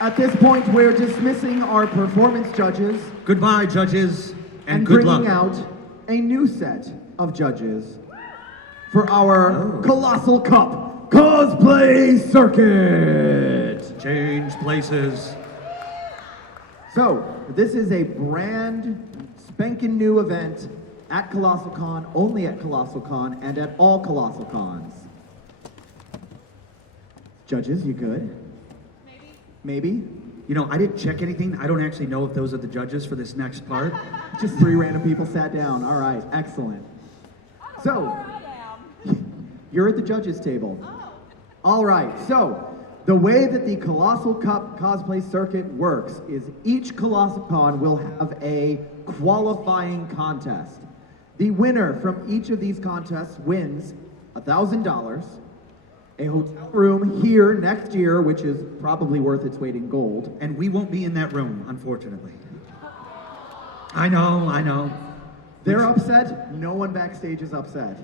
At this point, we're dismissing our performance judges Goodbye, judges, and good bringing luck. out a new set of judges for our Colossal Cup Cosplay Circuit. Change places. So, this is a brand spanking new event at Colossalcon, only at Colossalcon, and at all Colossalcons. Judges, you good? Maybe? You know, I didn't check anything. I don't actually know if those are the judges for this next part. Just 3 random people sat down. All right, excellent. So, you're at the judges' table. All right, so the way that the Colossal Cup Cosplay Circuit works is each Colossalcon will have a qualifying contest. The winner from each of these contests wins $1,000, a hotel room here next year, which is probably worth its weight in gold. And we won't be in that room, unfortunately. I know. They're upset. No one backstage is upset.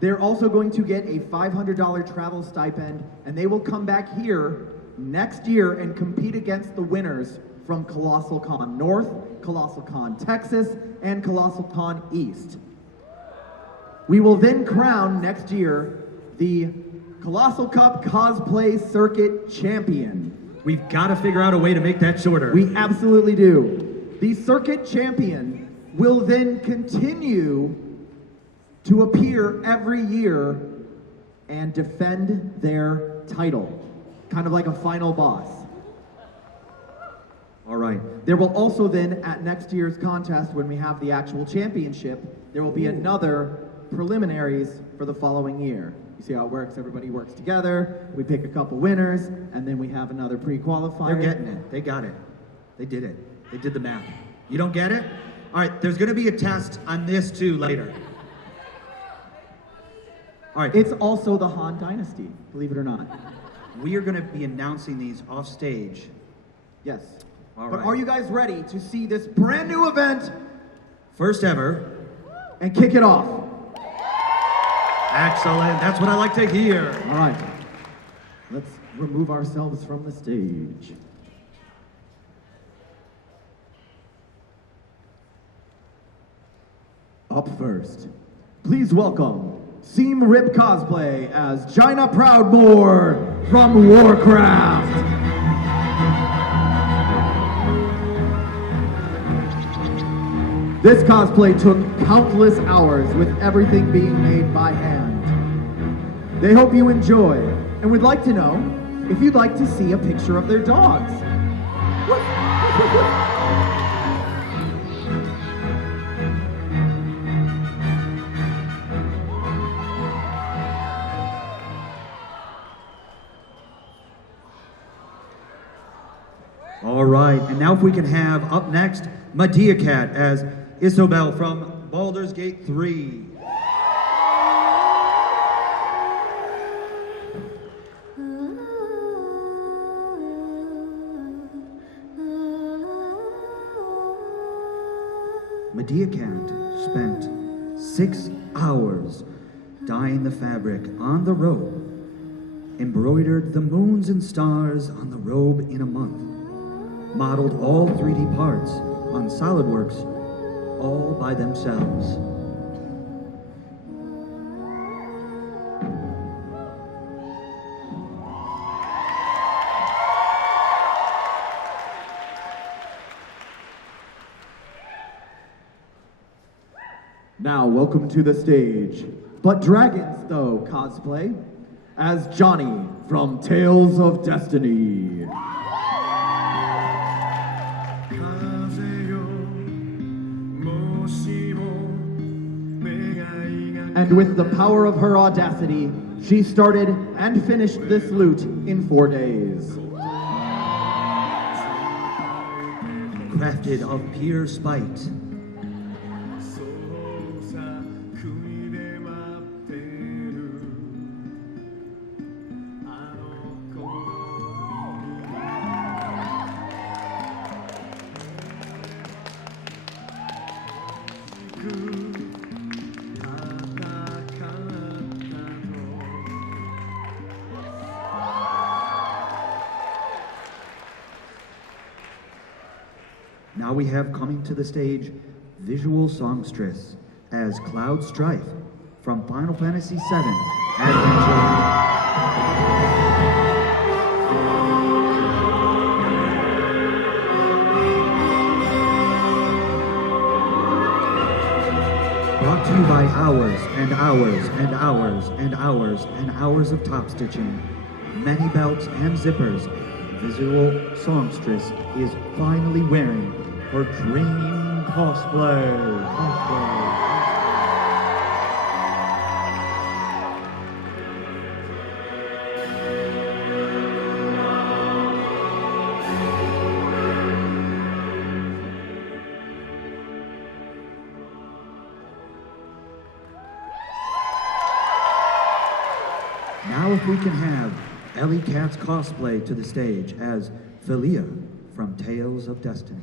They're also going to get a $500 travel stipend, and they will come back here next year and compete against the winners from Colossalcon North, Colossalcon Texas, and Colossalcon East. We will then crown next year the Colossal Cup Cosplay Circuit Champion. We've got to figure out a way to make that shorter. We absolutely do. The Circuit Champion will then continue to appear every year and defend their title, kind of like a final boss. All right. There will also then, at next year's contest, when we have the actual championship, there will be another preliminaries for the following year. You see how it works? Everybody works together, we pick a couple winners, and then we have another pre-qualifier. They're getting it. They got it. They did it. They did the math. You don't get it? All right, there's going to be a test on this too later. All right. It's also the Han Dynasty, believe it or not. We are going to be announcing these off stage. Yes. All But right. are you guys ready to see this brand new event First ever. and kick it off? Excellent. That's what I like to hear. All right. Let's remove ourselves from the stage. Up first, please welcome Seam Rip Cosplay as Jaina Proudmoore from Warcraft. This cosplay took countless hours with everything being made by hand. They hope you enjoy and would like to know if you'd like to see a picture of their dogs. All right, and now if we can have up next Medea Cat as Isobel from Baldur's Gate 3. Medea Cat spent 6 hours dyeing the fabric on the robe, embroidered the moons and stars on the robe in a month, modeled all 3D parts on SolidWorks all by themselves. Now, welcome to the stage, But Dragons, though, cosplay, as Johnny from Tales of Destiny. And with the power of her audacity, she started and finished this loot in 4 days. Crafted of pure spite. Now we have coming to the stage visual songstress as Cloud Strife from Final Fantasy VII Adventure. Brought to you by hours and hours and hours and hours and hours of top stitching, many belts and zippers, visual songstress is finally wearing her dream cosplay. Now if we can have Ellie Cat's cosplay to the stage as Philia from Tales of Destiny.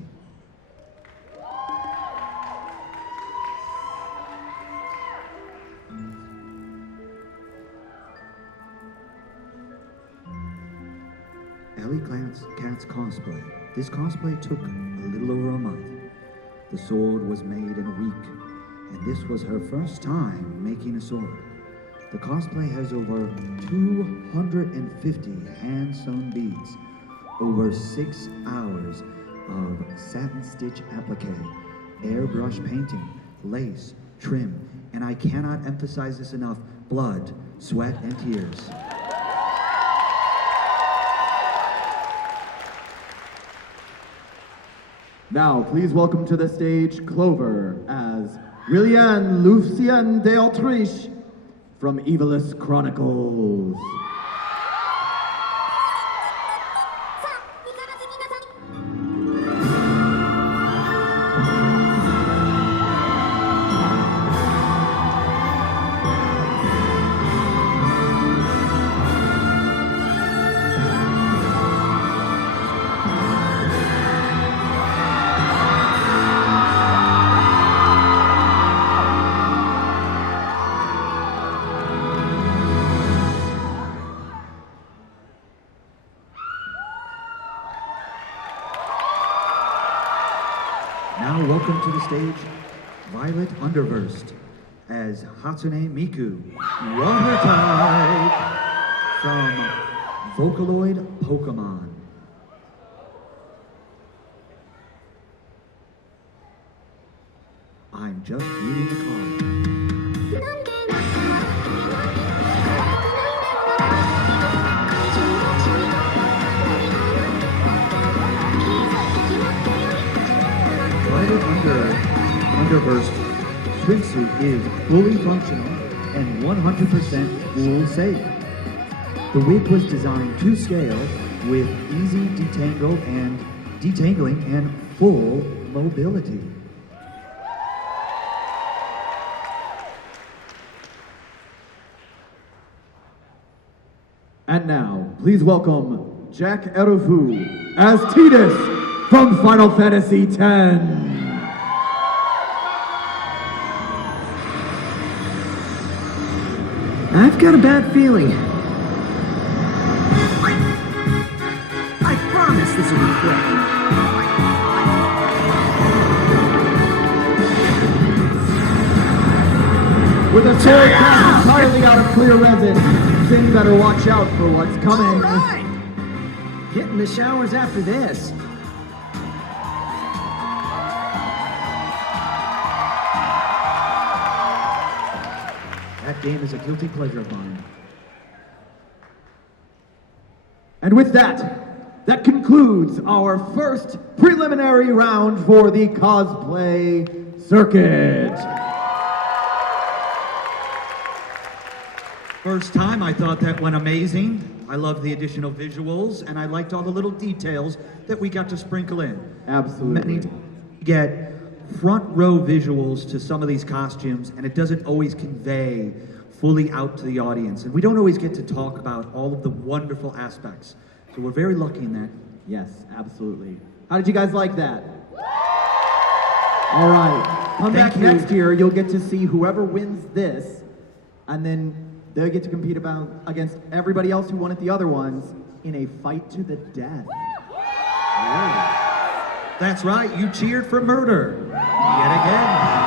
Ellie Cat's cosplay. This cosplay took a little over a month. The sword was made in a week, and this was her first time making a sword. The cosplay has over 250 hand-sewn beads, over 6 hours of satin stitch applique, airbrush painting, lace, trim, and I cannot emphasize this enough, blood, sweat, and tears. Now, please welcome to the stage Clover as William Lucien d'Autriche from Evilus Chronicles. Now welcome to the stage, Violet Underverst as Hatsune Miku, Water Type from Vocaloid Pokemon. I'm just reading the card. Underverst swimsuit is fully functional and 100% pool safe. The wig was designed to scale with easy detangling and full mobility. And now, please welcome Jack Erufu as Tidus from Final Fantasy X. I've got a bad feeling. I promise this will be quick. With a sword cast entirely out of clear resin, Finn better watch out for what's coming. All right. Hitting the showers after this. That game is a guilty pleasure of mine. And with that concludes our first preliminary round for the cosplay circuit. First time, I thought that went amazing. I loved the additional visuals, and I liked all the little details that we got to sprinkle in. Absolutely. Many get front row visuals to some of these costumes, and it doesn't always convey fully out to the audience. And we don't always get to talk about all of the wonderful aspects. So we're very lucky in that. Yes, absolutely. How did you guys like that? All right. Come back next year, you'll get to see whoever wins this, and then they'll get to compete against everybody else who won at the other ones in a fight to the death. Yeah. That's right, you cheered for murder. Yet again.